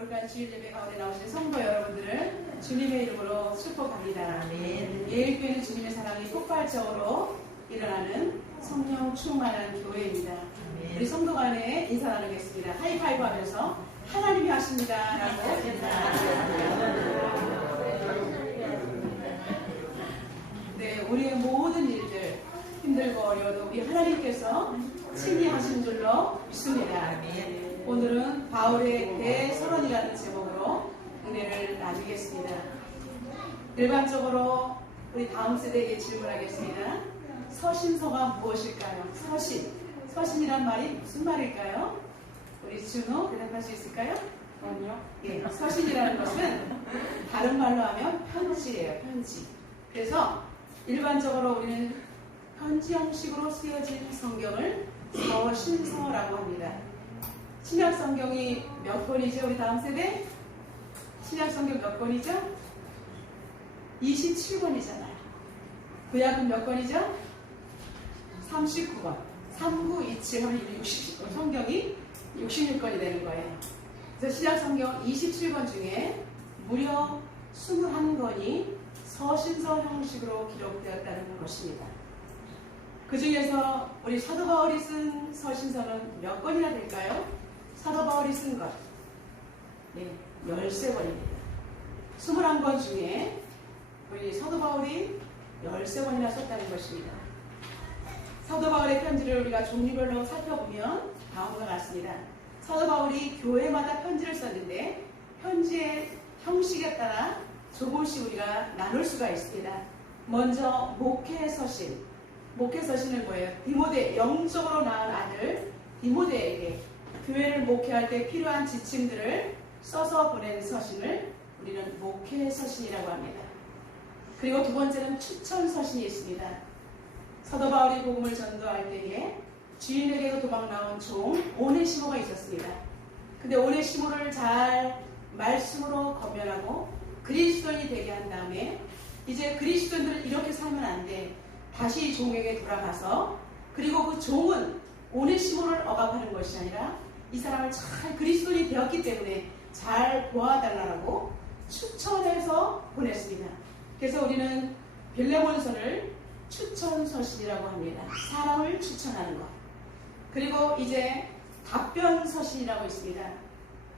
거룩한 주일 예배 가운데 나오신 성도 여러분들을 주님의 이름으로 축복합니다. 예일교회는 주님의 사랑이 폭발적으로 일어나는 성령 충만한 교회입니다. 우리 성도 간에 인사 나누겠습니다. 하이파이브 하면서 하나님이 하십니다 라고 네, 우리의 모든 일들 힘들고 어려워도 우리 하나님께서 친히 하신 줄로 믿습니다. 오늘은 바울의 대서론이라는 제목으로 은혜를 나누겠습니다. 일반적으로 우리 다음 세대에게 질문하겠습니다. 서신서가 무엇일까요? 서신이란 말이 무슨 말일까요? 우리 준호 대답할 수 있을까요? 아니요. 예, 서신이라는 것은 다른 말로 하면 편지예요. 편지. 그래서 일반적으로 우리는 편지 형식으로 쓰여진 성경을 서신서라고 합니다. 신약 성경이 몇 권이죠? 우리 다음 세대? 신약 성경 몇 권이죠? 27권이잖아요. 구약은 몇 권이죠? 39권. 3927 하면 60권. 성경이 66권이 되는 거예요. 그래서 신약 성경 27권 중에 무려 21권이 서신서 형식으로 기록되었다는 것입니다. 그 중에서 우리 사도 바울이 쓴 서신서는 몇 권이나 될까요? 사도 바울이 쓴 것. 네, 13권입니다. 21권 중에 우리 사도 바울이 13권이나 썼다는 것입니다. 사도 바울의 편지를 우리가 종류별로 살펴보면 다음과 같습니다. 사도 바울이 교회마다 편지를 썼는데 편지의 형식에 따라 조금씩 우리가 나눌 수가 있습니다. 먼저 목회서신. 목회서신은 뭐예요? 디모데, 영적으로 낳은 아들 디모데에게 교회를 목회할 때 필요한 지침들을 써서 보낸 서신을 우리는 목회서신이라고 합니다. 그리고 두 번째는 추천서신이 있습니다. 사도 바울이 복음을 전도할 때에 주인에게도 도망 나온 종 오네시모가 있었습니다. 근데 오네시모를 잘 말씀으로 검열하고 그리스도인이 되게 한 다음에 이제 그리스도인들은 이렇게 살면 안 돼. 다시 종에게 돌아가서 그리고 그 종은 오네시모를 억압하는 것이 아니라 이 사람을 잘 그리스도인이 되었기 때문에 잘 도와달라고 추천해서 보냈습니다. 그래서 우리는 빌레몬서를 추천서신이라고 합니다. 사람을 추천하는 것. 그리고 이제 답변서신이라고 있습니다.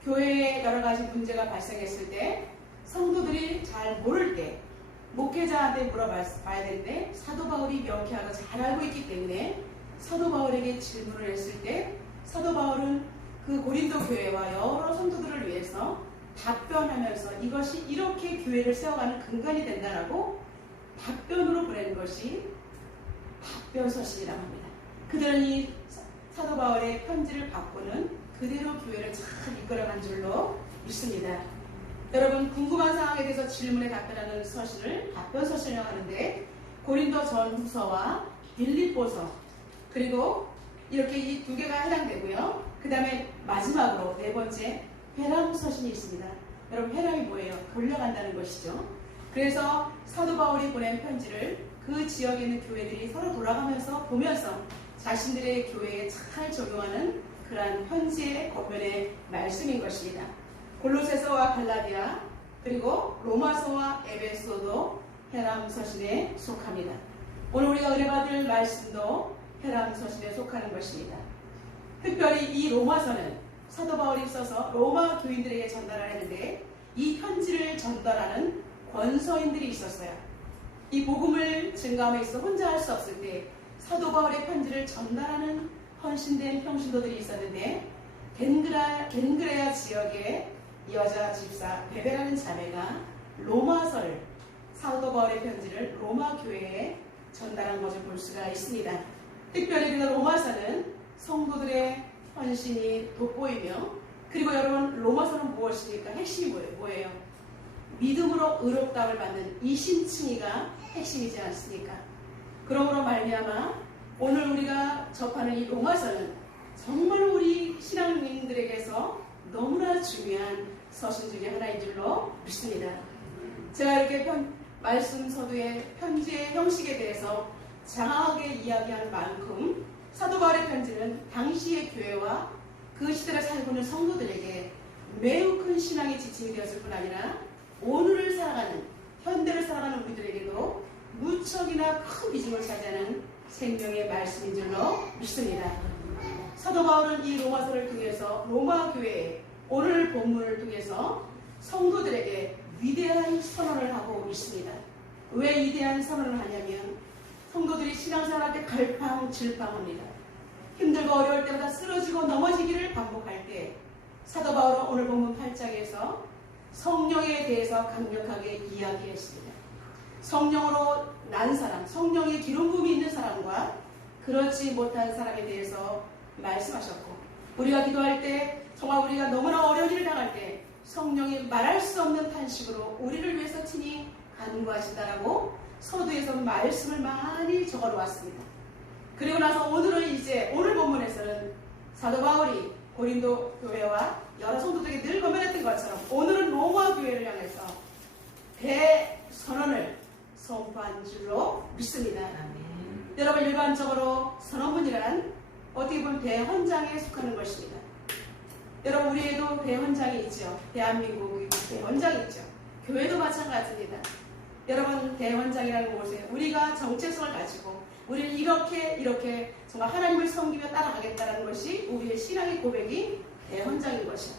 교회에 여러 가지 문제가 발생했을 때 성도들이 잘 모를 때 목회자한테 물어봐야 되는데 사도 바울이 명쾌하고 잘 알고 있기 때문에 사도 바울에게 질문을 했을 때 사도 바울은 그 고린도 교회와 여러 성도들을 위해서 답변하면서 이것이 이렇게 교회를 세워가는 근간이 된다라고 답변으로 보내는 것이 답변서신이라고 합니다. 그들은 이 사도 바울의 편지를 받고는 그대로 교회를 잘 이끌어간 줄로 믿습니다. 여러분 궁금한 사항에 대해서 질문에 답변하는 서신을 답변서신이라고 하는데 고린도 전후서와 빌립보서 그리고 이렇게 이 두 개가 해당되고요. 그 다음에 마지막으로 네 번째 회람서신이 있습니다. 여러분 회람이 뭐예요? 돌려간다는 것이죠. 그래서 사도 바울이 보낸 편지를 그 지역에 있는 교회들이 서로 돌아가면서 보면서 자신들의 교회에 잘 적용하는 그러한 편지의 겉면의 말씀인 것입니다. 골로새서와 갈라디아 그리고 로마서와 에베소도 회람서신에 속합니다. 오늘 우리가 은혜받을 말씀도 회람서신에 속하는 것입니다. 특별히 이 로마서는 사도 바울이 써서 로마 교인들에게 전달을 했는데 이 편지를 전달하는 권서인들이 있었어요. 이 복음을 증거함에 있어 혼자 할 수 없을 때 사도 바울의 편지를 전달하는 헌신된 평신도들이 있었는데 겐그레아 지역의 여자 집사 베베라는 자매가 로마서를 사도 바울의 편지를 로마 교회에 전달한 것을 볼 수가 있습니다. 특별히 그 로마서는 성도들의 헌신이 돋보이며 그리고 여러분 로마서는 무엇입니까? 핵심이 뭐예요? 믿음으로 의롭다움을 받는 이심층이가 핵심이지 않습니까? 그러므로 말미암아 오늘 우리가 접하는 이 로마서는 정말 우리 신앙인들에게서 너무나 중요한 서신 중에 하나인 줄로 믿습니다. 제가 이렇게 말씀 서두의 편지의 형식에 대해서 장황하게 이야기하는 만큼 사도 바울의 편지는 당시의 교회와 그 시대를 살고 있는 성도들에게 매우 큰 신앙의 지침이 되었을 뿐 아니라 오늘을 살아가는, 현대를 살아가는 우리들에게도 무척이나 큰 비중을 차지하는 생명의 말씀인 줄로 믿습니다. 사도 바울은 이 로마서를 통해서 로마 교회의 오늘 본문을 통해서 성도들에게 위대한 선언을 하고 있습니다. 왜 위대한 선언을 하냐면 성도들이 신앙생활할 때 갈팡질팡합니다. 힘들고 어려울 때마다 쓰러지고 넘어지기를 반복할 때 사도 바울은 오늘 본문 8장에서 성령에 대해서 강력하게 이야기했습니다. 성령으로 난 사람, 성령의 기름 부음이 있는 사람과 그렇지 못한 사람에 대해서 말씀하셨고, 우리가 기도할 때 정말 우리가 너무나 어려운 일을 당할 때 성령이 말할 수 없는 탄식으로 우리를 위해서 친히 간구하신다라고 서두에서 말씀을 많이 적어 놓았습니다. 그리고 나서 오늘은 이제 오늘 본문에서는 사도 바울이 고린도 교회와 여러 성도들에게 늘 거면했던 것처럼 오늘은 로마 교회를 향해서 대선언을 선포한 줄로 믿습니다. 여러분, 일반적으로 선언문이란 어떻게 보면 대헌장에 속하는 것입니다. 여러분, 우리에도 대헌장이 있죠. 대한민국의 대헌장이 있죠. 교회도 마찬가지입니다. 여러분, 대헌장이라는 곳에 우리가 정체성을 가지고 우리는 이렇게 정말 하나님을 섬기며 따라가겠다는 것이 우리의 신앙의 고백이 대헌장인 것이야.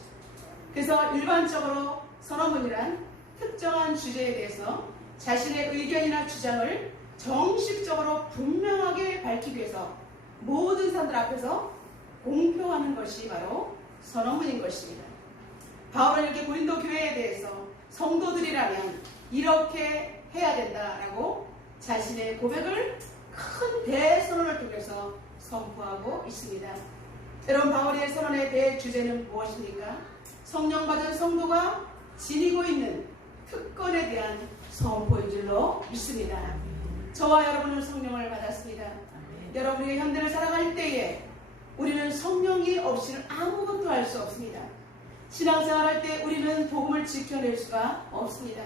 그래서 일반적으로 선언문이란 특정한 주제에 대해서 자신의 의견이나 주장을 정식적으로 분명하게 밝히기 위해서 모든 사람들 앞에서 공표하는 것이 바로 선언문인 것입니다. 바울은 이렇게 고린도 교회에 대해서 성도들이라면 이렇게 해야 된다라고 자신의 고백을 큰 대선언을 통해서 선포하고 있습니다. 여러분, 바울의 선언의 대주제는 무엇입니까? 성령 받은 성도가 지니고 있는 특권에 대한 선포인 줄로 믿습니다. 저와 여러분은 성령을 받았습니다. 여러분, 우리가 현대를 살아갈 때에 우리는 성령이 없이는 아무것도 할 수 없습니다. 신앙생활할 때 우리는 복음을 지켜낼 수가 없습니다.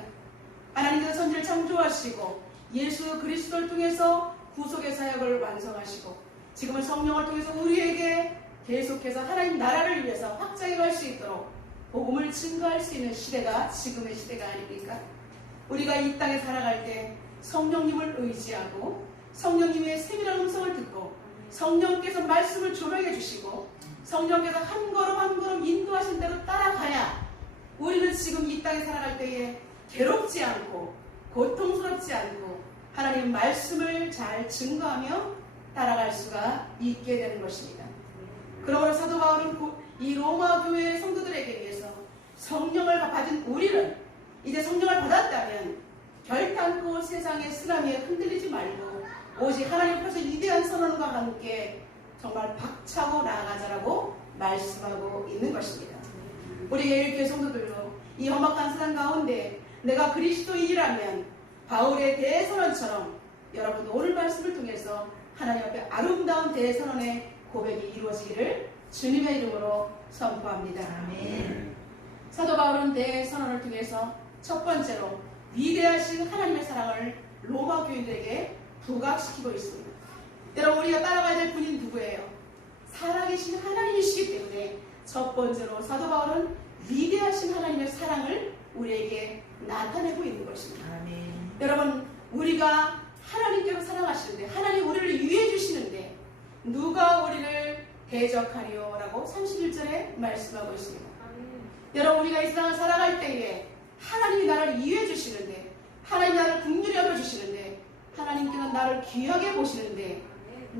하나님께서 천지를 창조하시고 예수 그리스도를 통해서 구속의 사역을 완성하시고 지금은 성령을 통해서 우리에게 계속해서 하나님 나라를 위해서 확장해 갈 수 있도록 복음을 증거할 수 있는 시대가 지금의 시대가 아닙니까? 우리가 이 땅에 살아갈 때 성령님을 의지하고 성령님의 세밀한 음성을 듣고 성령께서 말씀을 조명해 주시고 성령께서 한 걸음 한 걸음 인도하신 대로 따라가야 우리는 지금 이 땅에 살아갈 때에 괴롭지 않고 고통스럽지 않고 하나님의 말씀을 잘 증거하며 따라갈 수가 있게 되는 것입니다. 그러므로 사도 바울은 이 로마 교회의 성도들에게 의해서 성령을 받은 우리는 이제 성령을 받았다면 결단코 세상의 쓰나미에 흔들리지 말고 오직 하나님 앞에서 위대한 선언과 함께 정말 박차고 나아가자라고 말씀하고 있는 것입니다. 우리 예일교회 성도들도 이 험악한 세상 가운데 내가 그리스도인이라면 바울의 대선언처럼 여러분도 오늘 말씀을 통해서 하나님 앞에 아름다운 대선언의 고백이 이루어지기를 주님의 이름으로 선포합니다. 아멘. 사도 바울은 대선언을 통해서 첫 번째로 위대하신 하나님의 사랑을 로마 교인들에게 부각시키고 있습니다. 여러분, 우리가 따라가야 될 분이 누구예요? 살아계신 하나님이시기 때문에 첫 번째로 사도 바울은 위대하신 하나님의 사랑을 우리에게 나타내고 있는 것입니다. 아멘. 여러분, 우리가 하나님께로 사랑하시는데 하나님 우리를 위해 주시는데 누가 우리를 대적하리요? 라고 31절에 말씀하고 있습니다. 아멘. 여러분, 우리가 이 세상을 살아갈 때에 하나님이 나를 이해해 주시는데 하나님이 나를 긍휼히 여겨주시는데 하나님께서 나를 귀하게 보시는데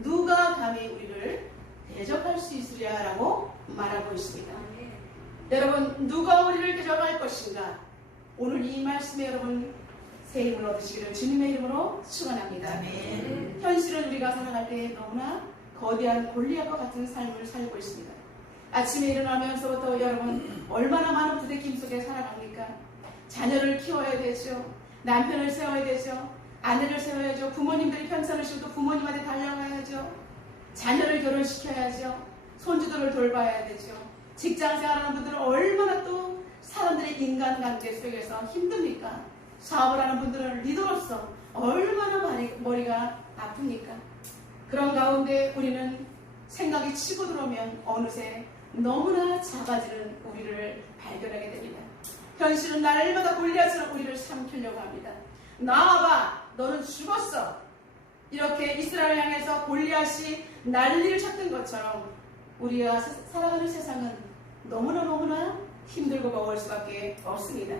누가 감히 우리를 대적할 수 있으랴라고 말하고 있습니다. 여러분, 누가 우리를 대적할 것인가? 오늘 이 말씀에 여러분 새 힘을 얻으시기를 주님의 이름으로 축원합니다. 현실은 우리가 살아갈 때 너무나 거대한 골리앗과 같은 삶을 살고 있습니다. 아침에 일어나면서부터 여러분 얼마나 많은 부대낌 속에 살아갑니까? 자녀를 키워야 되죠. 남편을 세워야 되죠. 아내를 세워야죠. 부모님들이 편찮을 시도 부모님한테 달려가야죠. 자녀를 결혼시켜야죠. 손주들을 돌봐야 되죠. 직장생활하는 분들은 얼마나 또 사람들의 인간관계 속에서 힘듭니까? 사업을 하는 분들은 리더로서 얼마나 많이 머리가 아픕니까? 그런 가운데 우리는 생각이 치고 들어오면 어느새 너무나 작아지는 우리를 발견하게 됩니다. 현실은 날마다 골리앗으로 우리를 삼키려고 합니다. 나와봐, 너는 죽었어. 이렇게 이스라엘을 향해서 골리앗이 난리를 쳤던 것처럼 우리가 살아가는 세상은 너무나 힘들고 버거울 수밖에 없습니다.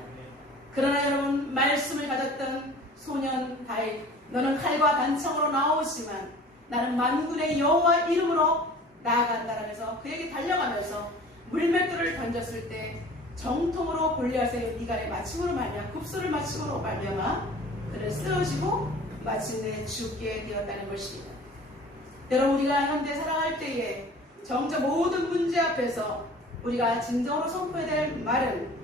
그러나 여러분, 말씀을 가졌던 소년 다윗, 너는 칼과 단창으로 나오지만 나는 만군의 여호와 이름으로 나아간다라면서 그에게 달려가면서 물맷돌을 던졌을 때 정통으로 골리앗의 이갈에 맞춤으로 말미암아 급소를 맞춤으로 말미암아 그를 쓰러지고 마침내 죽게 되었다는 것입니다. 여러분, 우리가 현대 살아갈 때에 정작 모든 문제 앞에서 우리가 진정으로 선포해야 될 말은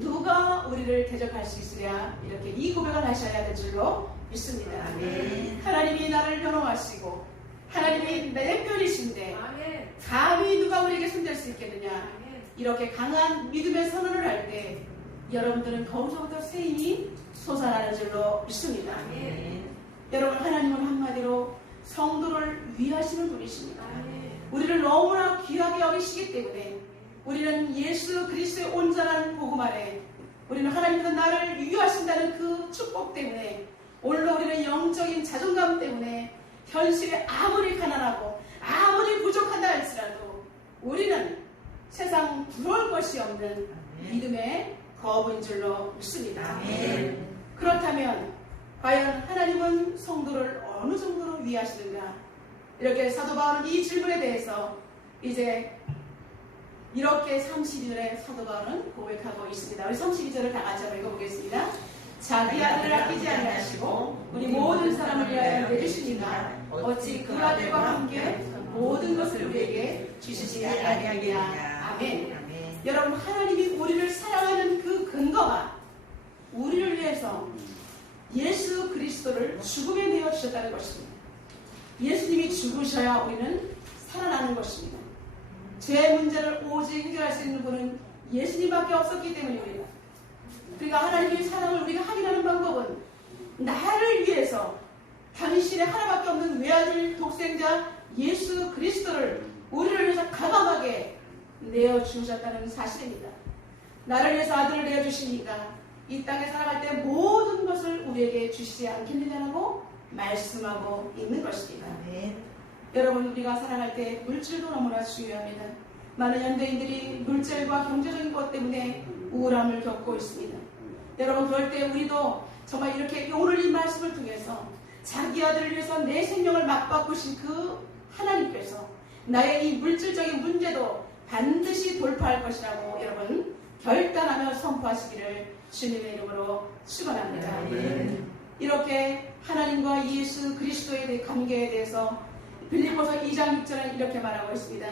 누가 우리를 대적할 수 있으랴, 이렇게 이 고백을 하셔야 될 줄로 믿습니다. 아멘. 하나님이 나를 변호하시고 하나님이 내 편이신데 감히 누가 우리에게 손댈 수 있겠느냐, 이렇게 강한 믿음의 선언을 할 때 여러분들은 더욱더 새 힘이 솟아나는 줄로 믿습니다. 여러분, 하나님은 한마디로 성도를 위하시는 분이십니다. 우리를 너무나 귀하게 여기시기 때문에 우리는 예수 그리스도의 온전한 복음 안에 우리는 하나님께서 나를 위하신다는 그 축복 때문에 오늘도 우리는 영적인 자존감 때문에 현실에 아무리 가난하고 아무리 부족한다 할지라도 우리는 세상 부러울 것이 없는 믿음의 거부인 줄로 믿습니다. 그렇다면 과연 하나님은 성도를 어느 정도로 위하시는가? 이렇게 사도 바울은 이 질문에 대해서 이제 이렇게 32절에 사도 바울은 고백하고 있습니다. 우리 32절을 다 같이 한번 읽어보겠습니다. 자기 아들을 아끼지 아니하시고 우리 모든 사람을 위하여 내주시니까 어찌 그 아들과 함께 모든 것을 우리에게 주시지 아니하겠느냐. 아멘. 여러분, 하나님이 우리를 사랑하는 그 근거가 우리를 위해서 예수 그리스도를 죽음에 내어 주셨다는 것입니다. 예수님이 죽으셔야 우리는 살아나는 것입니다. 죄 문제를 오직 해결할 수 있는 분은 예수님밖에 없었기 때문입니다. 그러니까 하나님의 사랑을 우리가 확인하는 방법은 나를 위해서 당신의 하나밖에 없는 외아들 독생자 예수 그리스도를 우리를 위해서 과감하게 내어주셨다는 사실입니다. 나를 위해서 아들을 내어주시니까 이 땅에 살아갈 때 모든 것을 우리에게 주시지 않겠느냐고 말씀하고 있는 것입니다. 여러분, 우리가 살아갈 때 물질도 너무나 중요합니다. 많은 현대인들이 물질과 경제적인 것 때문에 우울함을 겪고 있습니다. 여러분, 그럴 때 우리도 정말 이렇게 오늘 이 말씀을 통해서 자기 아들을 위해서 내 생명을 맞바꾸신 그 하나님께서 나의 이 물질적인 문제도 반드시 돌파할 것이라고 여러분 결단하며 선포하시기를 주님의 이름으로 축원합니다. 이렇게 하나님과 예수 그리스도의 관계에 대해서 빌립보서 2장 6절은 이렇게 말하고 있습니다.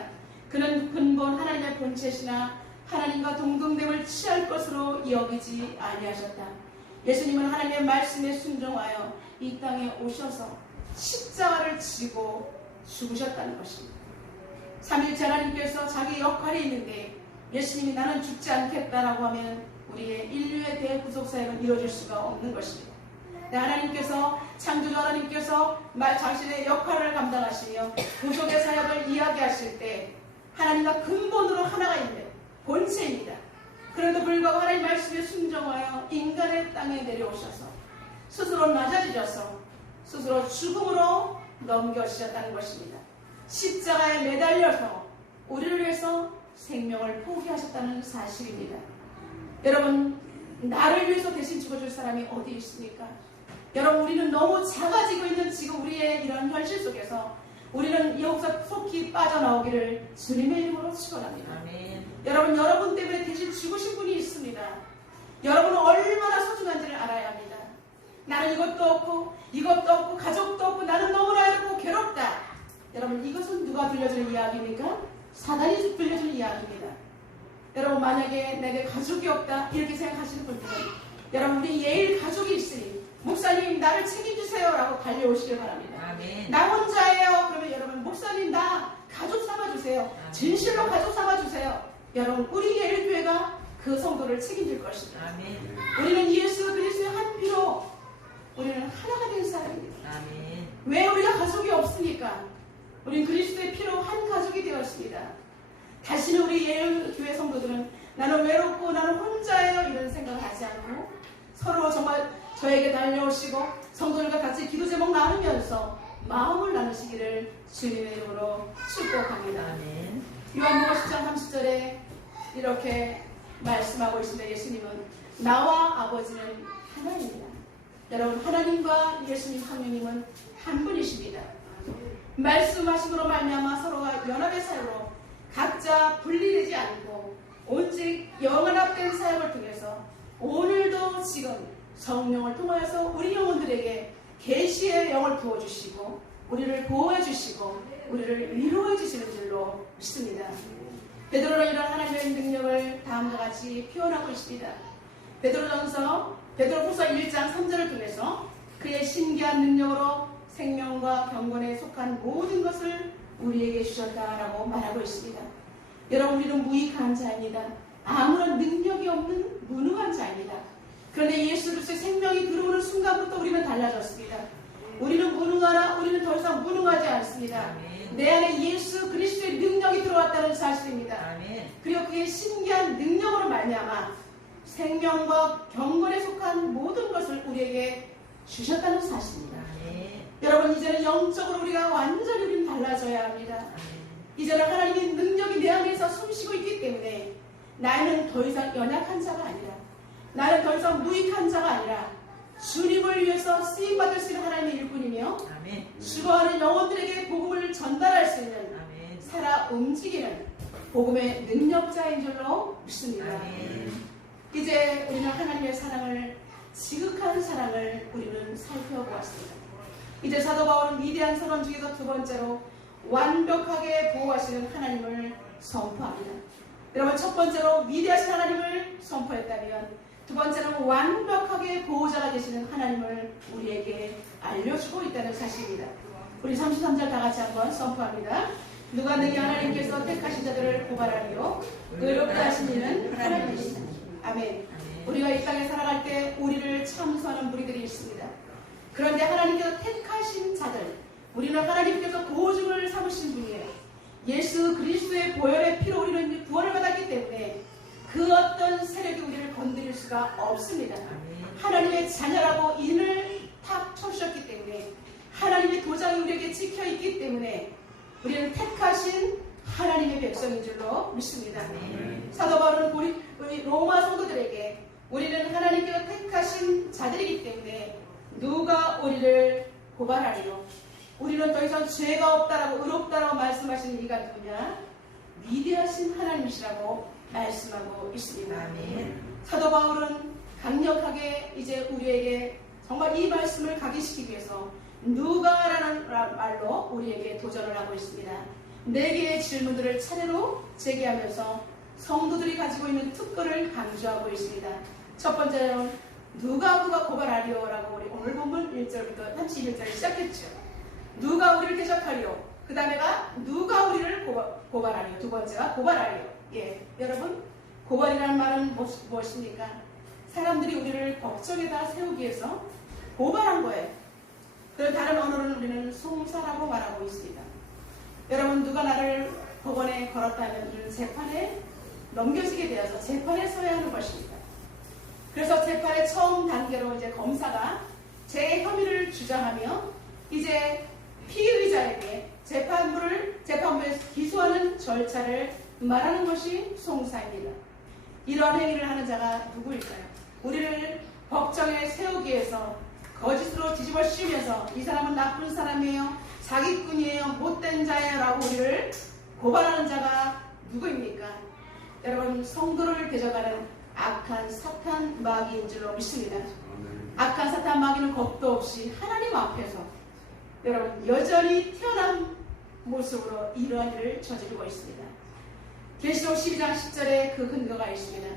그는 근본 하나님의 본체시나 하나님과 동등됨을 취할 것으로 여기지 아니하셨다. 예수님은 하나님의 말씀에 순종하여 이 땅에 오셔서 십자가를 지고 죽으셨다는 것입니다. 삼일째 하나님께서 자기 역할이 있는데 예수님이 나는 죽지 않겠다라고 하면 우리의 인류의 대구속사역은 이루어질 수가 없는 것입니다. 하나님께서 창조주 하나님께서 자신의 역할을 감당하시며 구속의 사역을 이야기하실 때 하나님과 근본으로 하나가 있는 본체입니다. 그래도 불구하고 하나님 말씀에 순종하여 인간의 땅에 내려오셔서 스스로 낮아지셔서 스스로 죽음으로 넘겨주셨다는 것입니다. 십자가에 매달려서 우리를 위해서 생명을 포기하셨다는 사실입니다. 여러분, 나를 위해서 대신 죽어줄 사람이 어디 있습니까? 여러분, 우리는 너무 작아지고 있는 지금 우리의 이런 현실 속에서 우리는 여기서 속히 빠져나오기를 주님의 이름으로 축원합니다. 여러분, 여러분 때문에 대신 죽으신 분이 있습니다. 여러분은 얼마나 소중한지를 알아야 합니다. 나는 이것도 없고 가족도 없고 나는 너무나 외롭고 괴롭다. 여러분, 이것은 누가 들려주는 이야기입니까? 사단이 들려주는 이야기입니다. 여러분, 만약에 내게 가족이 없다 이렇게 생각하시는 분들은 여러분, 우리 예일 가족이 있으니 목사님 나를 책임주세요 라고 달려오시길 바랍니다. 아멘. 나 혼자예요. 그러면 여러분, 목사님 나 가족 삼아주세요. 아멘. 진실로 가족 삼아주세요. 여러분, 우리 예일교회가 그 성도를 책임질 것입니다. 아멘. 우리는 예수 그리스도의 한 피로 우리는 하나가 된 사람입니다. 아멘. 왜 우리가 가족이 없습니까? 우리는 그리스도의 피로 한 가족이 되었습니다. 다시는 우리 예일교회 성도들은 나는 외롭고 나는 혼자예요 이런 생각을 하지 않고 서로 정말 저에게 달려오시고 성도들과 같이 기도 제목 나누면서 마음을 나누시기를 주님의 이름으로 축복합니다. 아멘. 요한복음 10장 30절에 이렇게 말씀하고 있습니다. 예수님은 나와 아버지는 하나입니다. 여러분 하나님과 예수님 성령님은 한 분이십니다. 말씀하심으로 말미암아 서로가 연합의 사이로 각자 분리되지 않고 오직 영원합된 사역을 통해서 오늘도 지금 성령을 통하여서 우리 영혼들에게 계시의 영을 부어주시고 우리를 보호해주시고 우리를 위로해주시는 줄로 믿습니다. 베드로는 이런 하나님의 능력을 다음과 같이 표현하고 있습니다. 베드로전서 1장 3절을 통해서 그의 신기한 능력으로 생명과 경건에 속한 모든 것을 우리에게 주셨다라고 말하고 있습니다. 여러분 우리는 무익한 자입니다. 아무런 능력이 없는 무능한 자입니다. 그런데 예수 그리스도의 생명이 들어오는 순간부터 우리는 달라졌습니다. 우리는 무능하나 우리는 더 이상 무능하지 않습니다. 아멘. 내 안에 예수 그리스도의 능력이 들어왔다는 사실입니다. 아멘. 그리고 그의 신기한 능력으로 말미암아 생명과 경건에 속한 모든 것을 우리에게 주셨다는 사실입니다. 아멘. 여러분 이제는 영적으로 우리가 완전히 우리는 달라져야 합니다. 아멘. 이제는 하나님의 능력이 내 안에서 숨쉬고 있기 때문에 나는 더 이상 연약한 자가 아니라 나는 더 이상 무익한 자가 아니라 주님을 위해서 쓰임받을 수 있는 하나님의 일꾼이며 아멘. 죽어가는 영혼들에게 복음을 전달할 수 있는 아멘. 살아 움직이는 복음의 능력자인 줄로 믿습니다. 아멘. 이제 우리는 하나님의 사랑을 지극한 사랑을 우리는 살펴보았습니다. 이제 사도 바울은 위대한 선언 중에서 두 번째로 완벽하게 보호하시는 하나님을 선포합니다. 여러분 첫 번째로 위대하신 하나님을 선포했다면 두 번째는 완벽하게 보호자가 되시는 하나님을 우리에게 알려주고 있다는 사실입니다. 우리 33절 다 같이 한번 선포합니다. 누가 능히 하나님께서 택하신 자들을 고발하리요 의롭다 하신 이는 하나님이시다. 아멘. 우리가 이 땅에 살아갈 때 우리를 참수하는 무리들이 있습니다. 그런데 하나님께서 택하신 자들 우리는 하나님께서 보호중을 삼으신 분이에요. 예수 그리스도의 보혈의 피로 우리는 구원을 받았기 때문에 그 어떤 세력이 우리를 건드릴 수가 없습니다. 하나님의 자녀라고 인을 탁 쳐주셨기 때문에 하나님의 도장이 우리에게 찍혀있기 때문에 우리는 택하신 하나님의 백성인 줄로 믿습니다. 사도 바울은 우리 로마 성도들에게 우리는 하나님께서 택하신 자들이기 때문에 누가 우리를 고발하리요? 우리는 더 이상 죄가 없다라고 의롭다라고 말씀하시는 이가 누구냐? 위대하신 하나님이시라고 말씀하고 있습니다. 아멘. 사도 바울은 강력하게 이제 우리에게 정말 이 말씀을 각인시키기 위해서 누가라는 말로 우리에게 도전을 하고 있습니다. 4개의 질문들을 차례로 제기하면서 성도들이 가지고 있는 특권을 강조하고 있습니다. 첫 번째는 누가 고발하리요? 라고 우리 오늘 본문 1절부터 31절을 시작했죠. 누가 우리를 대적하리요? 그 다음에가 누가 우리를 고발하리요? 두 번째가 고발하리요. 예, 여러분 고발이라는 말은 무엇입니까? 사람들이 우리를 법정에다 세우기 위해서 고발한 거예요. 그 다른 언어로는 우리는 송사라고 말하고 있습니다. 여러분 누가 나를 법원에 걸었다면 우리는 재판에 넘겨지게 되어서 재판에 서야 하는 것입니다. 그래서 재판의 처음 단계로 이제 검사가 제 혐의를 주장하며 이제 피의자에게 재판부에서 기소하는 절차를 말하는 것이 송사입니다. 이러한 행위를 하는 자가 누구일까요? 우리를 법정에 세우기 위해서 거짓으로 뒤집어 씌우면서 이 사람은 나쁜 사람이에요, 사기꾼이에요, 못된 자예요 라고 우리를 고발하는 자가 누구입니까? 여러분 성도를 대적하는 악한 사탄 마귀인 줄로 믿습니다. 악한 사탄 마귀는 겁도 없이 하나님 앞에서 여러분 여전히 태어난 모습으로 이러한 일을 저지르고 있습니다. 계시록 12장 10절에 그 근거가 있습니다.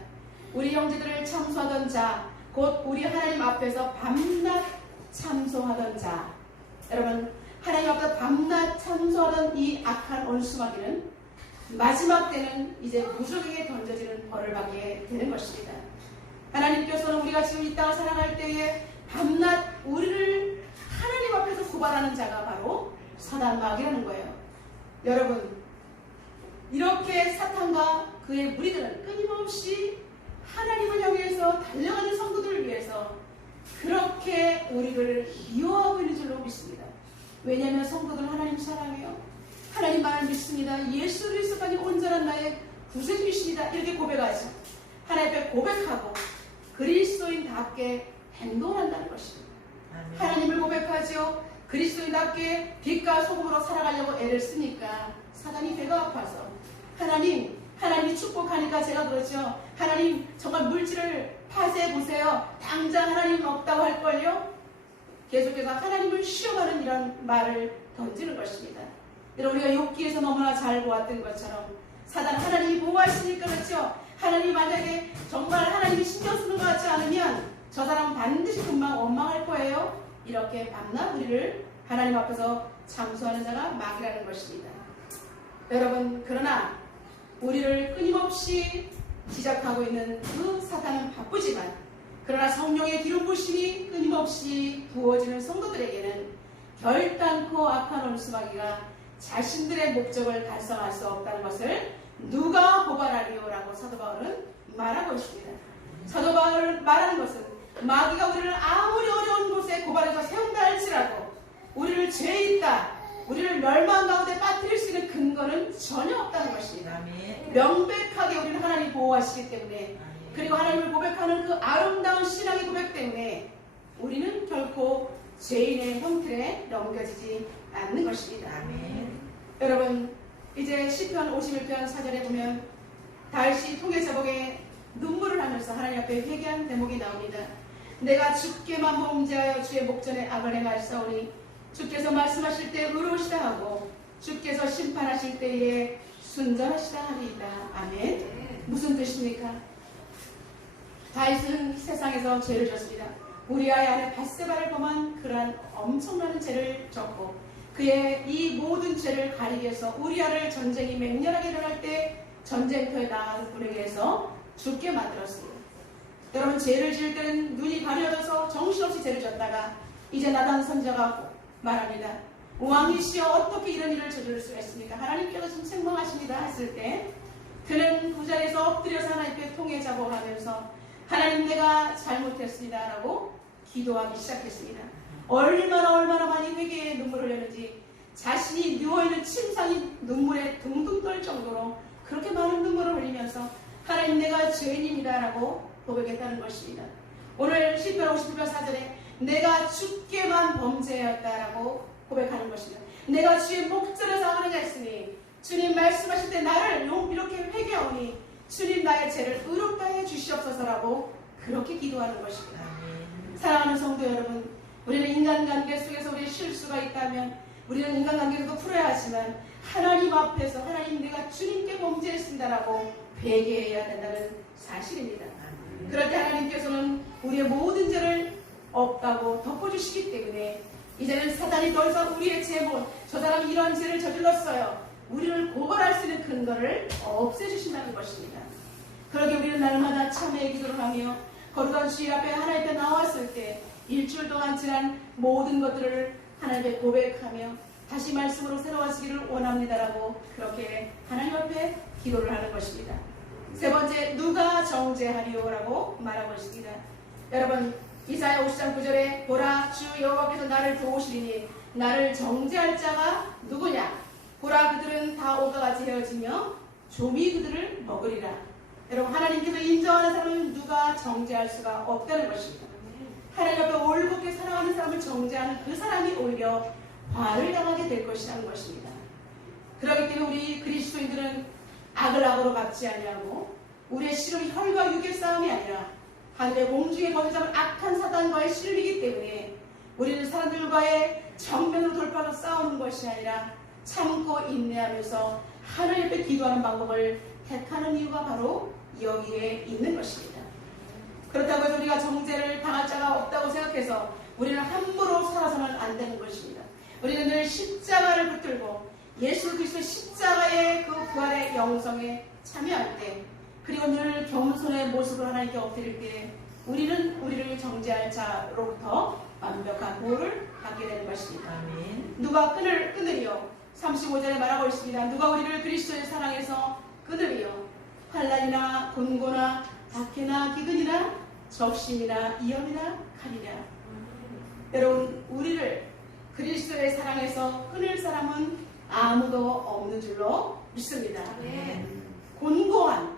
우리 형제들을 참소하던 자, 곧 우리 하나님 앞에서 밤낮 참소하던 자. 여러분 하나님 앞에서 밤낮 참소하던 이 악한 원수마귀는 마지막 때는 이제 무적에게 던져지는 벌을 받게 되는 것입니다. 하나님께서는 우리가 지금 이 땅을 살아갈 때에 밤낮 우리를 하나님 앞에서 고발하는 자가 바로 사단 마귀라는 거예요. 여러분 이렇게 사탄과 그의 무리들은 끊임없이 하나님을 향해서 달려가는 성도들을 위해서 그렇게 우리를 미워하고 있는 줄로 믿습니다. 왜냐하면 성도들 하나님 사랑해요. 하나님 말을 믿습니다. 예수 그리스도만이 온전한 나의 구세주이시다. 이렇게 고백하죠. 하나님 앞에 고백하고 그리스도인답게 행동한다는 것입니다. 아멘. 하나님을 고백하죠. 그리스도인답게 빛과 소금으로 살아가려고 애를 쓰니까 사단이 배가 아파서 하나님이 축복하니까 제가 그러죠. 하나님 정말 물질을 파쇄해 보세요. 당장 하나님 없다고 할걸요. 계속해서 하나님을 시험하는 이런 말을 던지는 것입니다. 여러분 우리가 욥기에서 너무나 잘 보았던 것처럼 사단 하나님이 보호하시니까 그렇죠. 하나님이 만약에 정말 하나님이 신경 쓰는 것 같지 않으면 저 사람은 반드시 금방 원망할 거예요. 이렇게 밤낮 우리를 하나님 앞에서 참수하는 자가 마귀라는 것입니다. 여러분 그러나 우리를 끊임없이 지적하고 있는 그 사탄은 바쁘지만 그러나 성령의 기름 부심이 끊임없이 부어지는 성도들에게는 결단코 악한 원수마귀가 자신들의 목적을 달성할 수 없다는 것을 누가 고발하리요라고 사도 바울은 말하고 있습니다. 사도 바울은 말하는 것은 마귀가 우리를 아무리 어려운 곳에 고발해서 세운다 할지라도 우리를 죄에 있다, 우리를 멸망 가운데 빠뜨릴 수 있는 근거는 전혀 없다는 것입니다. 아멘. 명백하게 우리는 하나님 보호하시기 때문에 아멘. 그리고 하나님을 고백하는 그 아름다운 신앙의 고백 때문에 우리는 결코 죄인의 형틀에 넘겨지지 않는 것입니다. 아멘. 여러분 이제 시편 51편 4절에 보면 다윗이 통해자복에 눈물을 하면서 하나님 앞에 회개한 대목이 나옵니다. 내가 주께만 범죄하여 주의 목전에 악을 행하였사오니 주께서 말씀하실 때 의로우시다 하고 주께서 심판하실 때에 순전하시다 하리이다. 아멘. 무슨 뜻입니까? 다윗은 세상에서 죄를 졌습니다. 우리아의 아내 밧세바를 범한 그러한 엄청난 죄를 졌고 그의 이 모든 죄를 가리기 위해서 우리아를 전쟁이 맹렬하게 일어날 때 전쟁터에 나가서 보내기 위해서 죽게 만들었습니다. 여러분 죄를 지을 때는 눈이 가려져서 정신없이 죄를 졌다가 이제 나단 선지자가 말합니다. 왕이시여 어떻게 이런 일을 저지를 수가 있습니까? 하나님께서 지금 책망하십니다 했을 때 그는 그 자리에서 엎드려서 하나님께 통해자복을 하면서 하나님 내가 잘못했습니다 라고 기도하기 시작했습니다. 얼마나 많이 회개의 눈물을 흘렸는지 자신이 누워있는 침상이 눈물에 둥둥 떨 정도로 그렇게 많은 눈물을 흘리면서 하나님 내가 죄인입니다 라고 고백했다는 것입니다. 오늘 시편 51편 4절에 내가 주께만 범죄하였다라고 고백하는 것입니다. 내가 주의 목전에서 악을 행하였으니 주님 말씀하실 때 나를 이렇게 회개하오니 주님 나의 죄를 의롭다 해 주시옵소서라고 그렇게 기도하는 것입니다. 사랑하는 성도 여러분, 우리는 인간관계 속에서 우리의 실수가 있다면 우리는 인간관계에서도 풀어야 하지만 하나님 앞에서 하나님 내가 주님께 범죄했습니다라고 회개해야 된다는 사실입니다. 그럴 때 하나님께서는 우리의 모든 죄를 없다고 덮어주시기 때문에 이제는 사단이 더 이상 우리의 제목, 저 사람이 이런 죄를 저질렀어요, 우리를 고발할 수 있는 근거를 없애주신다는 것입니다. 그러게 우리는 날마다 참회의 기도를 하며 거룩한 주일 앞에 하나님 앞에 나왔을 때 일주일 동안 지난 모든 것들을 하나님께 고백하며 다시 말씀으로 새로워지기를 원합니다라고 그렇게 하나님 앞에 기도를 하는 것입니다. 세 번째, 누가 정죄하리요라고 말하고 있습니다. 여러분 이사야 50장 9절에 보라 주 여호와께서 나를 도우시리니 나를 정죄할 자가 누구냐? 보라 그들은 다 오가 같이 헤어지며 조미 그들을 먹으리라. 여러분 하나님께서 인정하는 사람은 누가 정죄할 수가 없다는 것입니다. 하나님 앞에 올곧게 살아가는 사람을 정죄하는 그 사람이 오히려 화를 당하게 될 것이라는 것입니다. 그렇기 때문에 우리 그리스도인들은 악을 악으로 갚지 아니하고 우리의 씨름이 혈과 육의 싸움이 아니라 하늘의 공중에 거주하는 악한 사단과의 씨름이기 때문에 우리는 사람들과의 정면으로 돌파로 싸우는 것이 아니라 참고 인내하면서 하나님 앞에 기도하는 방법을 택하는 이유가 바로 여기에 있는 것입니다. 그렇다고 해서 우리가 정죄를 당할 자가 없다고 생각해서 우리는 함부로 살아서는 안 되는 것입니다. 우리는 늘 십자가를 붙들고 예수 그리스도 십자가의 그 부활의 영성에 참여할 때 그리고 늘 겸손의 모습으로 하나님께 엎드릴 때 우리는 우리를 정죄할 자로부터 완벽한 보호를 받게 되는 것입니다. 아멘. 누가 끊으리요? 35절에 말하고 있습니다. 누가 우리를 그리스도의 사랑에서 끊으리요? 환난이나 곤고나 박해나 기근이나 적심이나 위험이나 칼이라. 여러분, 우리를 그리스도의 사랑에서 끊을 사람은 아무도 없는 줄로 믿습니다. 곤고한,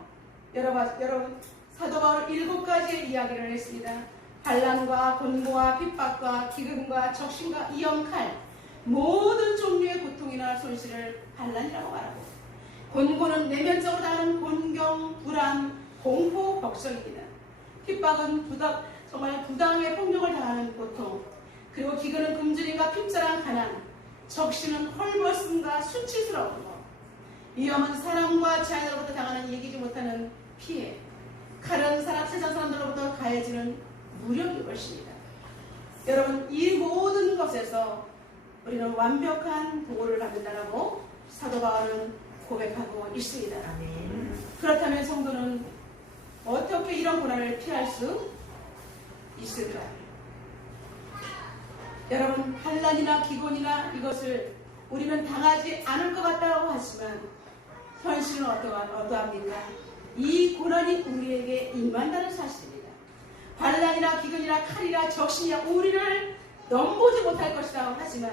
여러분 사도 바울 7가지의 이야기를 했습니다. 환난과 곤고와 핍박과 기근과 적심과 위험, 칼, 모든 종류의 고통이나 손실을 환난이라고 말하고, 곤고는 내면적으로 당하는 곤경, 불안, 공포, 걱정입니다. 핍박은 정말 부당의 폭력을 당하는 고통, 그리고 기근은 굶주림과 핍절한 가난, 적심은 헐벗음과 수치스러운 것, 위험은 사람과 자연으로부터 당하는 얘기지 못하는 피해, 칼은 세상 사람들로부터 가해지는 무력인 것입니다. 여러분, 이 모든 것에서 우리는 완벽한 보호를 받는다라고 사도 바울은 고백하고 있습니다. 그렇다면 성도는 어떻게 이런 고난을 피할 수 있을까요? 여러분, 환난이나 기곤이나 이것을 우리는 당하지 않을 것 같다고 하지만 현실은 어떠합니까? 이 고난이 우리에게 임한다는 사실입니다. 환난이나 기근이나 칼이나 적신이나 우리를 넘보지 못할 것이라고 하지만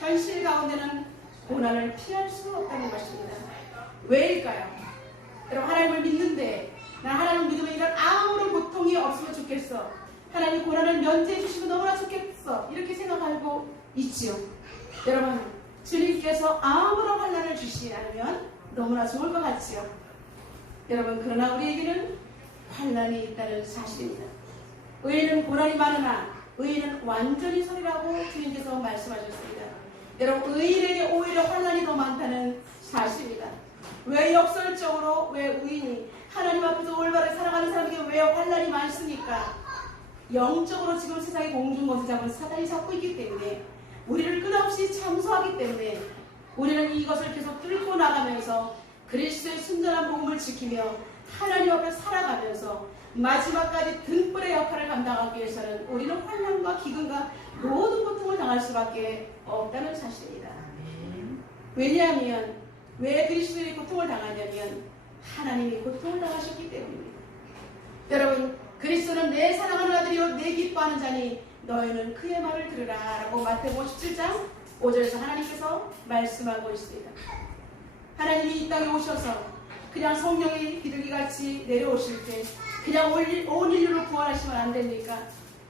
현실 가운데는 고난을 피할 수 없다는 것입니다. 왜일까요? 여러분, 하나님을 믿는데 나 하나님을 믿으면 이런 아무런 고통이 없으면 좋겠어. 하나님 고난을 면제해 주시면 너무나 좋겠어. 이렇게 생각하고 있지요. 여러분, 주님께서 아무런 환난을 주시지 않으면 너무나 좋을 것 같지요. 여러분, 그러나 우리에게는 환난이 있다는 사실입니다. 의인은 고난이 많으나 의인은 완전히 서리라고 주님께서 말씀하셨습니다. 여러분, 의인에게 오히려 환난이 더 많다는 사실입니다. 왜 역설적으로 왜 의인이 하나님 앞에서 올바르게 살아가는 사람에게 왜 환난이 많습니까? 영적으로 지금 세상의 공중것을 잡은 사단이 잡고 있기 때문에, 우리를 끝없이 참소하기 때문에 우리는 이것을 계속 뚫고 나가면서 그리스도의 순전한 복음을 지키며 하나님 앞에 살아가면서 마지막까지 등불의 역할을 감당하기 위해서는 우리는 환난과 기근과 모든 고통을 당할 수밖에 없다는 사실입니다. 왜냐하면 왜 그리스도의 고통을 당하냐면 하나님이 고통을 당하셨기 때문입니다. 여러분, 그리스도는 내 사랑하는 아들이요 내 기뻐하는 자니 너희는 그의 말을 들으라 라고 마태복음 17장 5절에서 하나님께서 말씀하고 있습니다. 하나님이 이 땅에 오셔서 그냥 성령이 비둘기같이 내려오실 때 그냥 온 인류를 구원하시면 안 됩니까?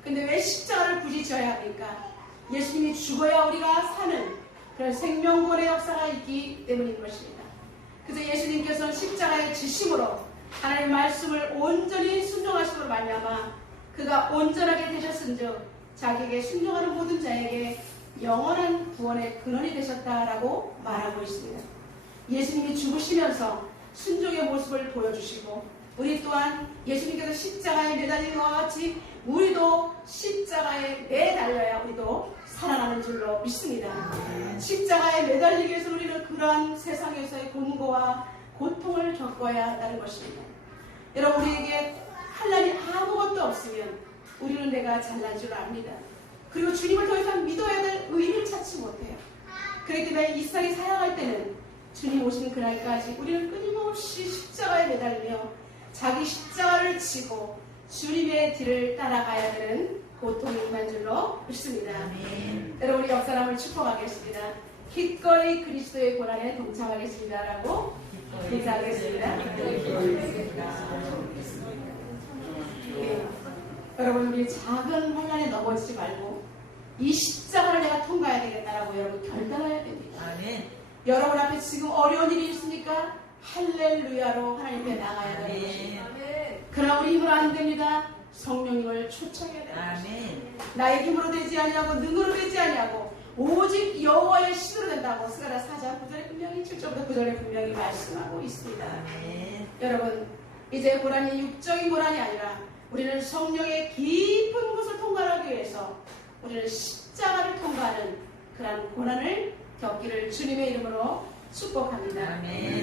근데 왜 십자가를 굳이 져야 합니까? 예수님이 죽어야 우리가 사는 그런 생명구원의 역사가 있기 때문인 것입니다. 그래서 예수님께서 십자가의 지심으로 하나님의 말씀을 온전히 순종하심으로 말미암아 그가 온전하게 되셨은즉 자기에게 순종하는 모든 자에게 영원한 구원의 근원이 되셨다라고 말하고 있습니다. 예수님이 죽으시면서 순종의 모습을 보여주시고 우리 또한 예수님께서 십자가에 매달린 것과 같이 우리도 십자가에 매달려야 우리도 살아나는 줄로 믿습니다. 십자가에 매달리기 위해서 우리는 그러한 세상에서의 곤고와 고통을 겪어야 한다는 것입니다. 여러분, 우리에게 환난이 아무것도 없으면 우리는 내가 잘난 줄 압니다. 그리고 주님을 더 이상 믿어야 될 의미를 찾지 못해요. 그렇기 때문에 이 세상에 살아갈 때는 주님 오시는 그날까지 우리는 끊임없이 십자가에 매달리며 자기 십자가를 지고 주님의 뒤를 따라가야 되는 고통이 임한 줄로 믿습니다. 여러분, 우리 옆사람을 축복하겠습니다. 기꺼이 그리스도의 고난에 동참하겠습니다 라고 인사하겠습니다. 네. 여러분, 우리 작은 환난에 넘어지지 말고 이 십자가를 내가 통과해야 되겠다라고 여러분 결단해야 됩니다. 여러분 앞에 지금 어려운 일이 있습니까? 할렐루야로 하나님께 나가야 되는 것입니다. 그러나 우리 힘으로 안 됩니다. 성령님을 초청해야 되는 것입니다. 나의 힘으로 되지 아니하고 능으로 되지 아니하고 오직 여호와의 신으로 된다고 스가랴 4장 9절에 분명히 7절부터 9절에 분명히 말씀하고 있습니다. 여러분, 이제 고난이 육적인 고난이 아니라 우리는 성령의 깊은 곳을 통과하기 위해서 우리는 십자가를 통과하는 그런 고난을 겪기를 주님의 이름으로 축복합니다.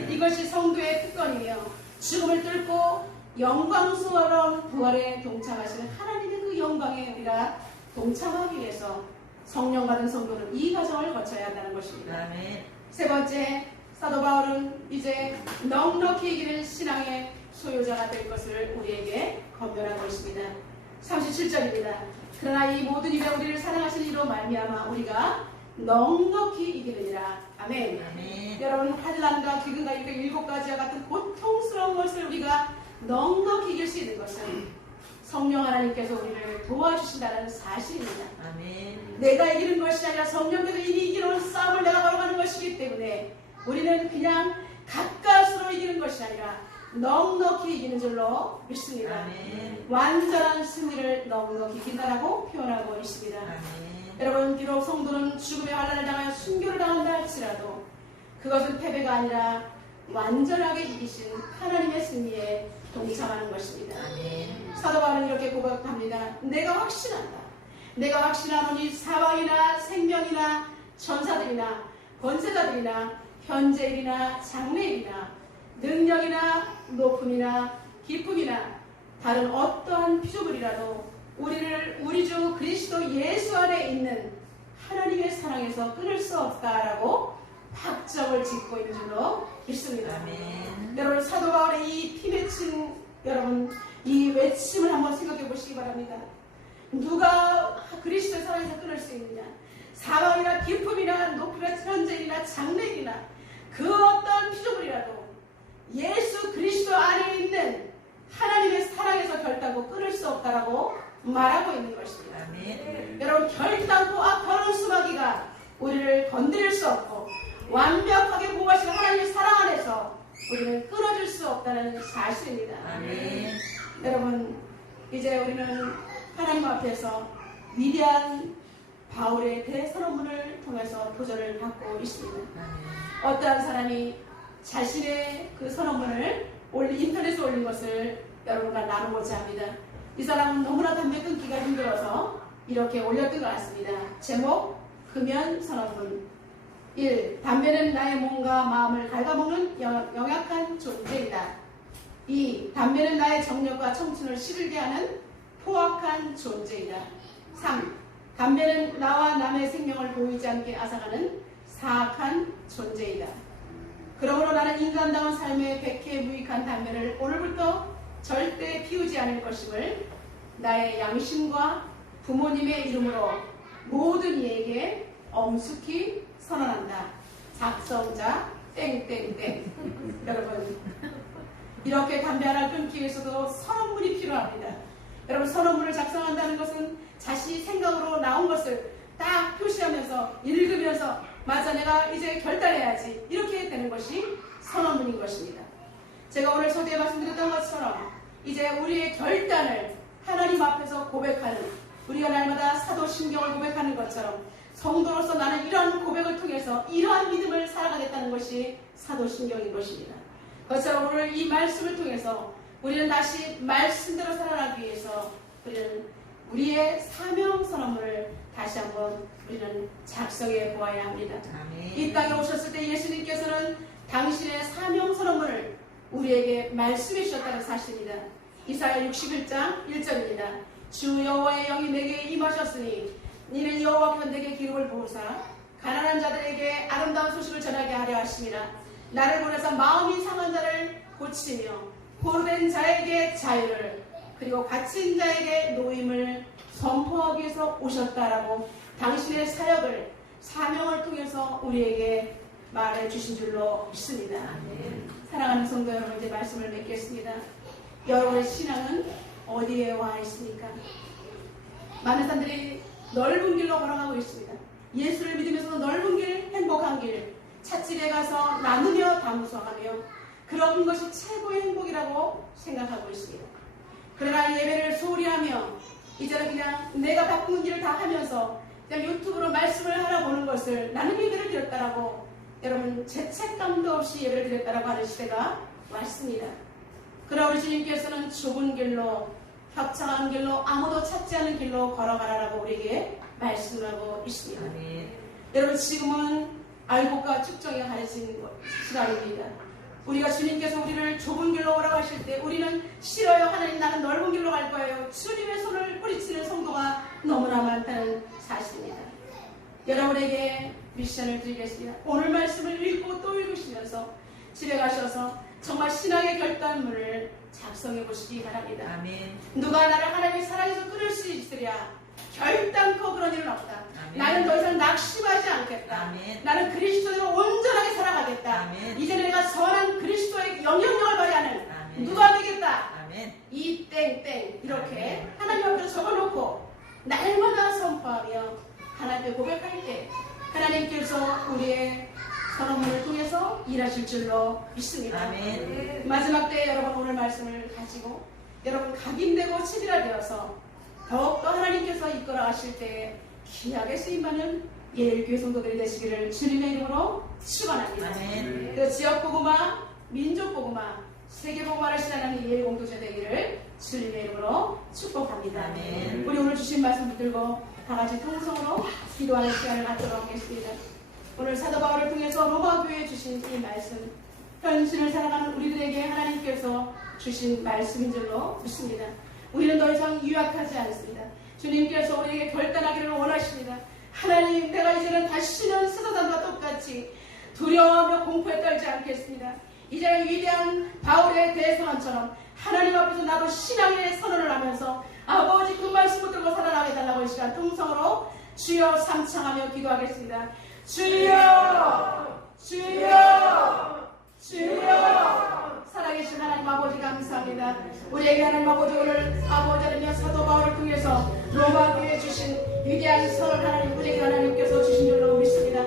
이것이 성도의 특권이며 죽음을 뚫고 영광스러운 부활에 동참하시는 하나님의 그 영광에 우리가 동참하기 위해서 성령 받은 성도는 이 과정을 거쳐야 한다는 것입니다. 세 번째, 사도 바울은 이제 넉넉히 이기는 신앙의 소유자가 될 것을 우리에게 건면하고 있습니다. 37절입니다. 그러나 이 모든 일에 우리를 사랑하신 이로 말미암아 우리가 넉넉히 이기느니라. 아멘. 아멘. 여러분, 환난과 기근과 이렇게 7가지와 같은 고통스러운 것을 우리가 넉넉히 이길 수 있는 것은 성령 하나님께서 우리를 도와주신다는 사실입니다. 아멘. 내가 이기는 것이 아니라 성령께서 이미 이기는 싸움을 내가 걸어가는 것이기 때문에 우리는 그냥 가까스로 이기는 것이 아니라 넉넉히 이기는 줄로 믿습니다. 아멘. 완전한 승리를 넉넉히 이긴다라고 표현하고 있습니다. 아멘. 여러분, 비록 성도는 죽음의 환난을 당하여 순교를 당한다 할지라도 그것은 패배가 아니라 완전하게 이기신 하나님의 승리에 동참하는 것입니다. 아멘. 사도 바울은 이렇게 고백합니다. 내가 확신한다. 내가 확신하노니 사망이나 생명이나 천사들이나 권세자들이나 현재일이나 장래일이나 능력이나 높음이나 기쁨이나 다른 어떠한 피조물이라도 우리를 우리 주 그리스도 예수 안에 있는 하나님의 사랑에서 끊을 수 없다라고 확정을 짓고 있는 줄로 믿습니다. 아멘. 여러분, 사도 바울의 이 피맺힌 여러분 이 외침을 한번 생각해 보시기 바랍니다. 누가 그리스도의 사랑에서 끊을 수 있느냐? 사망이나 기쁨이나 높이나 현재이나 장래이나 그 어떤 피조물이라도 예수 그리스도 안에 있는 하나님의 사랑에서 결단코 끊을 수 없다라고 말하고 있는 것입니다. 아멘. 여러분, 결단코 앞으로 수마귀가 우리를 건드릴 수 없고 완벽하게 보호하신 하나님의 사랑 안에서 우리는 끊어질 수 없다는 사실입니다. 아멘. 여러분, 이제 우리는 하나님 앞에서 위대한 바울의 대선언문을 통해서 도전을 받고 있습니다. 어떠한 사람이 자신의 그 선언문을 인터넷에 올린 것을 여러분과 나누고자 합니다. 이 사람은 너무나 담배 끊기가 힘들어서 이렇게 올렸던 것 같습니다. 제목, 금연 선언문. 1. 담배는 나의 몸과 마음을 갉아먹는 영약한 존재이다. 2. 담배는 나의 정력과 청춘을 시들게 하는 포악한 존재이다. 3. 담배는 나와 남의 생명을 보이지 않게 앗아가는 사악한 존재이다. 그러므로 나는 인간다운 삶의 백해 무익한 담배를 오늘부터 절대 피우지 않을 것임을 나의 양심과 부모님의 이름으로 모든 이에게 엄숙히 선언한다. 작성자 땡땡땡. 여러분, 이렇게 담배 하나를 끊기 위해서도 선언문이 필요합니다. 여러분, 선언문을 작성한다는 것은 자신이 생각으로 나온 것을 딱 표시하면서 읽으면서 맞아, 내가 이제 결단해야지, 이렇게 되는 것이 선언문인 것입니다. 제가 오늘 서두에 말씀드렸던 것처럼 이제 우리의 결단을 하나님 앞에서 고백하는, 우리가 날마다 사도신경을 고백하는 것처럼 성도로서 나는 이러한 고백을 통해서 이러한 믿음을 살아가겠다는 것이 사도신경인 것입니다. 그것처럼 오늘 이 말씀을 통해서 우리는 다시 말씀대로 살아가기 위해서 우리는 우리의 사명 선언문을 다시 한번 우리는 작성해 보아야 합니다. 아멘. 이 땅에 오셨을 때 예수님께서는 당신의 사명 선언문을 우리에게 말씀해 주셨다는 사실입니다. 이사야 61장 1절입니다. 주 여호와의 영이 내게 임하셨으니 이는 여호와께서 내게 기름을 부으사 가난한 자들에게 아름다운 소식을 전하게 하려 하심이라. 나를 보내서 마음이 상한 자를 고치며 포로된 자에게 자유를, 그리고 갇힌 자에게 노임을 선포하기 위해서 오셨다라고 당신의 사역을, 사명을 통해서 우리에게 말해 주신 줄로 믿습니다. 사랑하는 성도 여러분, 이제 말씀을 맺겠습니다. 여러분의 신앙은 어디에 와 있습니까? 많은 사람들이 넓은 길로 걸어가고 있습니다. 예수를 믿으면서도 넓은 길, 행복한 길, 찻집에 가서 나누며 다무서하며 그런 것이 최고의 행복이라고 생각하고 있습니다. 그러나 예배를 소홀히 하며 이제는 그냥 내가 바쁜 길을 다 하면서 그냥 유튜브로 말씀을 하나 보는 것을, 나는 예배를 드렸다라고 여러분 죄책감도 없이 예배를 드렸다라고 하는 시대가 왔습니다. 그러나 우리 주님께서는 좁은 길로, 협착한 길로, 아무도 찾지 않은 길로 걸어가라라고 우리에게 말씀하고 있습니다. 아멘. 여러분, 지금은 알곡과 측정이 가르친 시간입니다. 우리가 주님께서 우리를 좁은 길로 오라가실 때 우리는 싫어요, 하나님 나는 넓은 길로 갈 거예요, 주님의 손을 뿌리치는 성도가 너무나 많다는 사실입니다. 여러분에게 미션을 드리겠습니다. 오늘 말씀을 읽고 또 읽으시면서 집에 가셔서 정말 신앙의 결단문을 작성해 보시기 바랍니다. 아멘. 누가 나를 하나님의 사랑에서 끊을 수 있으랴? 결단코 그런 일은 없다. 아멘. 나는 더 이상 낙심하지 않겠다. 아멘. 나는 그리스도로 온전하게 살아가겠다. 아멘. 이제 내가 선한 그리스도의 영향력을 발휘하는 아멘. 누가 되겠다. 아멘. 이 땡땡 이렇게 아멘. 하나님 앞에 적어놓고 날마다 선포하며 하나님께 고백할 때 하나님께서 우리의 선언문을 통해서 일하실 줄로 믿습니다. 아멘. 마지막 때 여러분 오늘 말씀을 가지고 여러분 각인되고 체질화되어서 더욱더 하나님께서 이끌어 가실 때 귀하게 쓰임받는 예일교회 성도들이 되시기를 주님의 이름으로 축원합니다. 아멘. 그 지역복음화, 민족복음화, 세계복음화를 실현하는 예일 공동체 되기를 주님의 이름으로 축복합니다. 아멘. 우리 오늘 주신 말씀 붙들고 다 같이 통성으로 기도하는 시간을 갖도록 하겠습니다. 오늘 사도 바울을 통해서 로마 교회에 주신 이 말씀, 현실을 살아가는 우리들에게 하나님께서 주신 말씀인 줄로 믿습니다. 우리는 더 이상 유약하지 않습니다. 주님께서 우리에게 결단하기를 원하십니다. 하나님, 내가 이제는 다시는 스사단과 똑같이 두려워하며 공포에 떨지 않겠습니다. 이제는 위대한 바울의 대선언처럼 하나님 앞에서 나도 신앙의 선언을 하면서 아버지 그 말씀 붙들고 살아나게 달라고 이 시간 통성으로 주여 삼창하며 기도하겠습니다. 주여, 주여, 주여. 살아계신 하나님 아버지 감사합니다. 우리에게 하나님 아버지 오늘 아버지 하나님 사도 바울을 통해서 로마 교회에 주신 위대한 선을 하나님 우리에게 하나님께서 주신 줄로 믿습니다.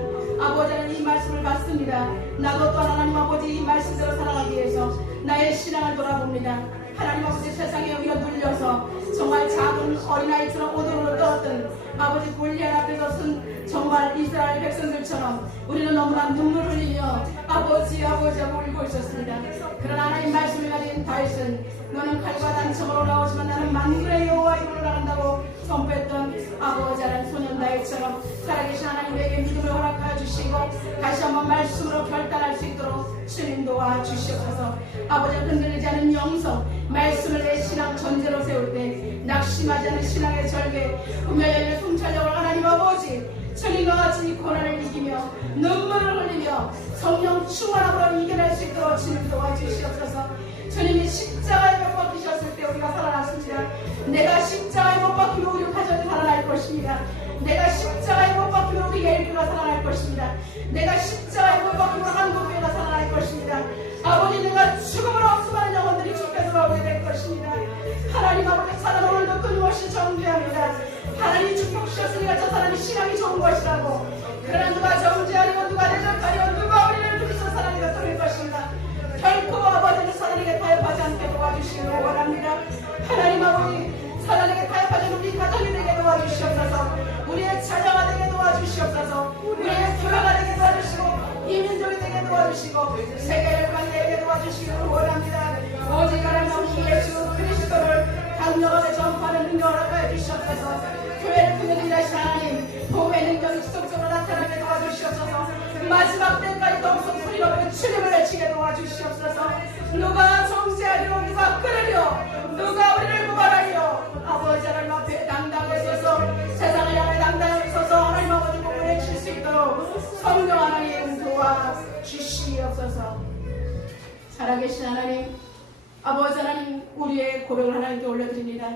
아버지 하나님 이 말씀을 받습니다. 나도 또한 하나님 아버지 이 말씀대로 살아가기 위해서 나의 신앙을 돌아봅니다. 하나님 아버지 세상에 우리가 눌려서 정말 작은 어린아이처럼 오도로 떨었던 아버지 골리앗 앞에서 쓴 정말 이스라엘 백성들처럼 우리는 너무나 눈물을 흘리며 아버지 하고 울고 있었습니다. 그러나 하나님 말씀을 가진 다윗은 너는 칼과 단청으로 나오지만 나는 만군의 여호와 이름으로 나간다고 선포했던 아버지 하나님 소년 다윗처럼 살아계신 하나님에게 믿음을 허락하여 주시고 다시 한번 말씀으로 결단할 수 있도록 주님 도와주시옵소서. 아버지 흔들리지 않은 영성 말씀을 내 신앙 전제로 세울 때 낙심하지 않은 신앙의 절개 분명히 통찰력을 하나님 아버지 천인과 같이 이 고난을 이기며 눈물을 흘리며 성령 충만함으로 이겨낼 수 있도록 주님 도와주시옵소서. 주님이 십자가에 못 박히셨을 때 우리가 살아났습니다. 내가 십자가에 못 박히면 우리 가정이 살아날 것입니다. 내가 십자가에 못 박히면 우리 예일교가 살아날 것입니다. 내가 십자가에 못 박히면 한국교회가 살아날 것입니다. 아버지 내가 죽음으로 수많은 영혼들이 주께 돌아오게 될 것입니다. 하나님 아버지 사랑 오늘도 끊임없이 정죄합니다. 하나님 축복주셨으니까 저 사람이 신앙이 좋은 것이라고. 그러나 누가 정죄하리고 누가 대적하리고 누가 우리를 그리스도 사랑이가 돌릴 것입니다. 결코 아버지는 사단에게 타협하지 않게 도와주시기를 원합니다. 하나님 아버지 사단에게 타협하지 않는 우리 가정이 되게 도와주시옵소서. 우리의 자녀가 되게 도와주시옵소서. 우리의 교회가 되게 도와주시고 이민족이 되게 도와주시고 세계를 관리하게 도와주시기를 원합니다. 오직 하나님 예수 그리스도를 강력하게 전파하는 능력을 허락하여 주시옵소서. 교회를 통해 일하신 하나님 복음의 능력이 지속적으로 나타나게 도와주시옵소서. 마지막 때까지 더욱더 소리로 주님을 외치게 도와주시옵소서. 누가 정죄하리요 누가 끊으리요 누가 우리를 구원하리요. 아버지 하나님 앞에 당당히 서서 세상을 향해 당당히 서서 하나님 아버지 복음을 외칠 수 있도록 성령 하나님 도와주시옵소서. 살아계신 하나님 아버지 하나님 우리의 고백을 하나님께 올려드립니다.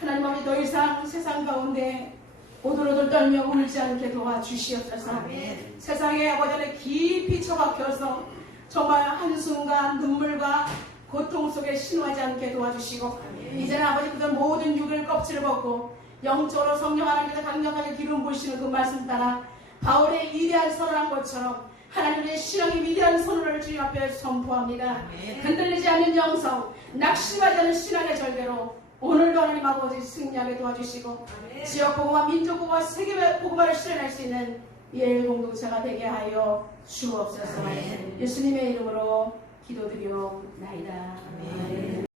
하나님 아버지 더 이상 세상 가운데 오돌오돌 떨며 울지 않게 도와주시옵소서. 아멘. 세상에 아버지 안에 깊이 처박혀서 정말 한순간 눈물과 고통 속에 신호하지 않게 도와주시고 이제는 아버지 그들 모든 육을 껍질을 벗고 영적으로 성령 하나님께서 강력하게 기름 부으시는 그 말씀 따라 바울의 위대한 선언한 것처럼 하나님의 신앙의 위대한 선언을 주님 앞에 선포합니다. 아멘. 흔들리지 않는 영성 낙심하지 않는 신앙의 절대로 오늘도 하나님 아버지 승리하게 도와주시고 지역 복음화 민족 복음화 세계 복음화를 실현할 수 있는 예일 공동체가 되게 하여 주옵소서. 아멘. 예수님의 이름으로 기도드리옵나이다. 아멘.